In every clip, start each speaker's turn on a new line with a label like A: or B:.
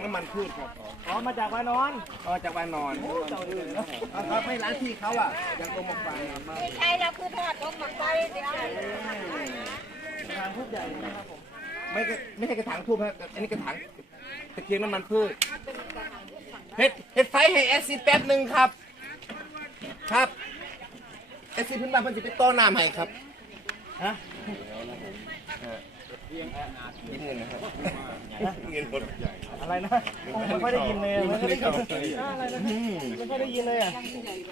A: น้ำมันพืชครับ
B: อ๋อมาจากวานอน
A: จากวานอนครับไม่ร้านที่เขาอ่ะยังตรงมาฟังมาก
C: ใช่แล้วคือทอดลงหมักไฟเดี๋ยว
B: ทางทุกใหญ่นะครับผม
A: ไม่ใช่กระถางทูบครับอันนี้กระถางตะเกียงน้ำมันพืชเฮ็ดไฟให้แอซิดแป๊บหนึ่งครับแอซิดพื้นบ้านเพิ่นจะไปต้อน้ำให้ครับ
B: ฮะ
A: ยิ้มเงินนะครับเงินหมด
B: อะไรนะไม่ค่อยได้ยินเลยไม่ค่อยได้ยินอะไรนะไม่ค่อยได้ยินเลยอ่ะ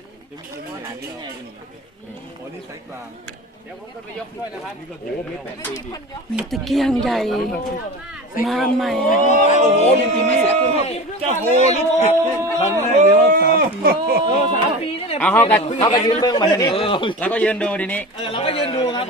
A: โอ้นี่สายกลาง
D: มีตะเกียงใหญ่มาใหม่
A: โอ้โหนี่ปีนี้เจ้าโหนี่ครั้งแรกเลยว่า3 ปี
B: 3 ปีนี่แหละ
E: เอาเขาก็ยืนเบื้องมาทีนี้แล้วก็ยืนดูทีนี้
B: เราก็ยืนดูครับ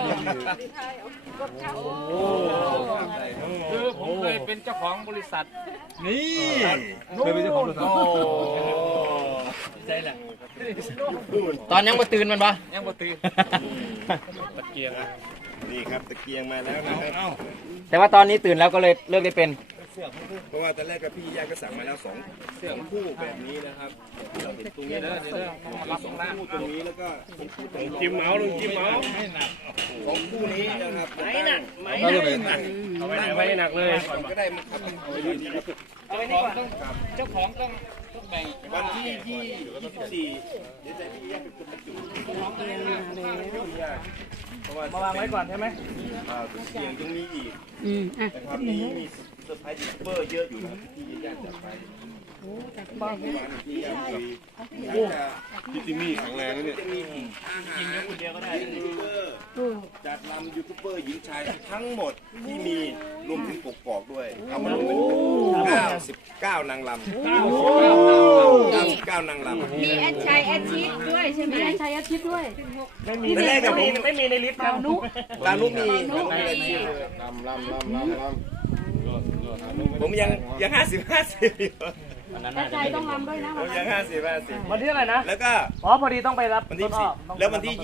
E: คือผมเคยเป็นเจ้าของบริษัท
A: นี่เคยเป็นเจ้าของบริษัท
E: ใช่แหละตอนยังมาตื่นมันปะยังมาตื่นตะเกียง
A: นี่ครับตะเกียงมาแล้วนะครับ
E: แต่ว่าตอนนี้ตื่นแล้วก็เลยเลิกได้เป็น
A: เพราะว่าตอนแรกกับพี่ย่าก็สั่งมาแล้ว2คู่แบบนี้นะครับที่เราเห็นตรงนี้นะรับ2คู่ตรงนี้แล้วก็จิ้มเมาส์จิ้มเมาส์2คู่นี้นะครับไม่หนักไม่หนักเลยก็ได้มาขับเอาไว้ดีครับ
B: เอาไว้นี่ก่อน
E: เจ้าของต้องแบ่ง
A: วันที่24เดี๋ยวใจพี่ย่าเป็นคนบรรจุเพราะว่าม
B: าวางไว้ก่อนใช่ไหม
A: เสียงยังมีอีก
D: อ่ะ
A: นะครับมีเซอร์ไพรส์ยูทูบเบอร์เยอะอยู่นะครับที่ย่าจัดไปบ้านที่ย่าคุยพี่ติมี่แข็งแรงนะเนี่ยจะมีอาหารคนเดียวก็ได้ยูทูบเบอร์จัดลำยูทูบเบอร์หญิงชายทั้งหมดที่มีรวมถึงกกอกด้วยเอามาลงเป็น99 นางลำ99 นางลำ
C: มีแอดชัยแอดชีสด้วยใช่ไหม
D: มีชัยอาทิตย์ด้วย
B: ไม่มีในลิสต์ครับ
A: ลานุมีผมยัง50อยู่
D: แต่ใจต้องรำด้วยนะ
A: ผมยัง50
B: วันที่อะไรนะ
A: แล้วก็
B: อ๋อพอดีต้องไปรับ
A: วันที่
B: ต้นอ้อ
A: 10แล้ววันที่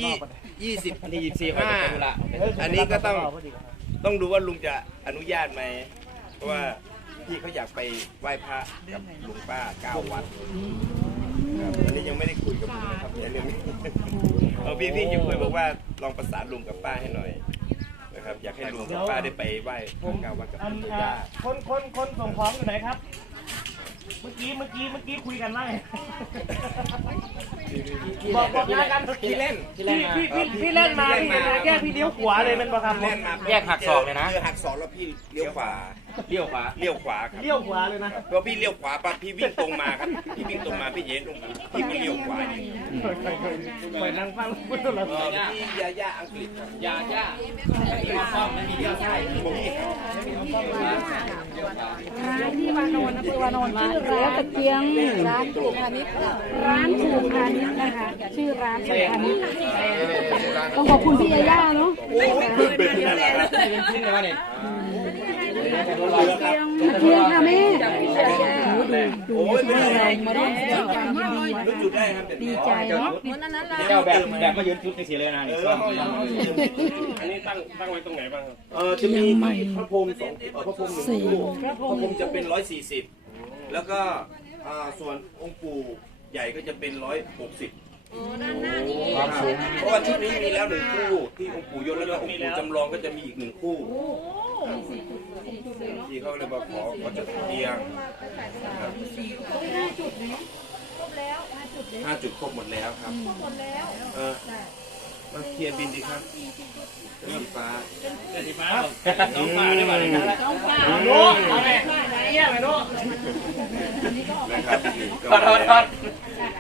A: 25อันนี้ก็ต้องดูว่าลุงจะอนุญาตไหมเพราะว่าพี่เขาอยากไปไหว้พระกับลุงป้า9 วัดครับอันนี้ยังไม่ได้คุยกับลุงนะครับในเรื่องนี้พี่ยังคุยบอกว่าลองประสานลุงกับป้าให้หน่อยนะครับอยากให้ลุงกับป้าได้ไปไหว้พระ9 วัดกับคุณย่า
B: คนส่งของอยู่ไหนครับ เมื่อกี้คุยกันว่าไงบอกงานกัน
A: พี่เล่น
B: พี่เล่นมาพี่แก้พี่เลี้ยวขวาเลยเป็นประคำ
A: เล่นมา
E: แยกหักศอกเลยนะ
A: หักศอกแล้วพี่เลี้ยวขวา
E: เลี้ยวขวา
A: เลี้ยวขวาครับ
B: เลี้ยวขวาเลยนะ
A: เพราะพี่เลี้ยวขวาปั๊บพี่วิ่งตรงมาครับพี่วิ่งตรงมาพี่เย็นตรงมาพี่ไม่เลี้ยวขวาอีก
B: เหมือนนั่งฟังพูดตลอด
A: พี่ย่าอังกฤษครับ
E: ยาย่าไม่มีซ่อมไม่มีเลี้ยวซ้าย
A: ผมนี่ครับ
D: ร้านที่วานอนอำเภอวานอนชื่อร้านตะเกียงร้านถูกพาณิชย์ร้านถูกพาณิชย์นะคะชื่อร้านถูกพาณิชย์ต้องขอบคุณพี่ยาย่าเนาะ
A: เป็นที่นั่นแหละ
E: เป็นชิ้นเลยวะเนี่ย
D: ตะเกียงค่ะแม่
A: โอ้ยไม่ได้
D: มาร่วมกิจกรรม
A: รู้จุดได้ครับ
D: ดีใจเนาะ
E: เจ้าแบบมายืนชุดในสีเลยนะนี่ซ่อม
A: อันนี้ตั้งไว้ตรงไหนบ้างครับจะมีพระพรหมพระพรหม1 คู่พระพรหมจะเป็น140แล้วก็ส่วนองค์ปู่ใหญ่ก็จะเป็น160เพราะว่าชุดนี้มีแล้ว1 คู่ที่องค์ปู่ยศแล้วก็องค์ปู่จำลองก็จะมีอีก1 คู่ที่เขาเลยบอกขอจุดเตียง5 จุดครบหมดแล้วครับมาเคลียร์บินดีครับสีฟ้า
E: น้องฟ้าได้ป่ะเนี่ย
B: โน้เอาแม่เยี่ยมเลยโน้
A: นะครับ
E: ขอโทษ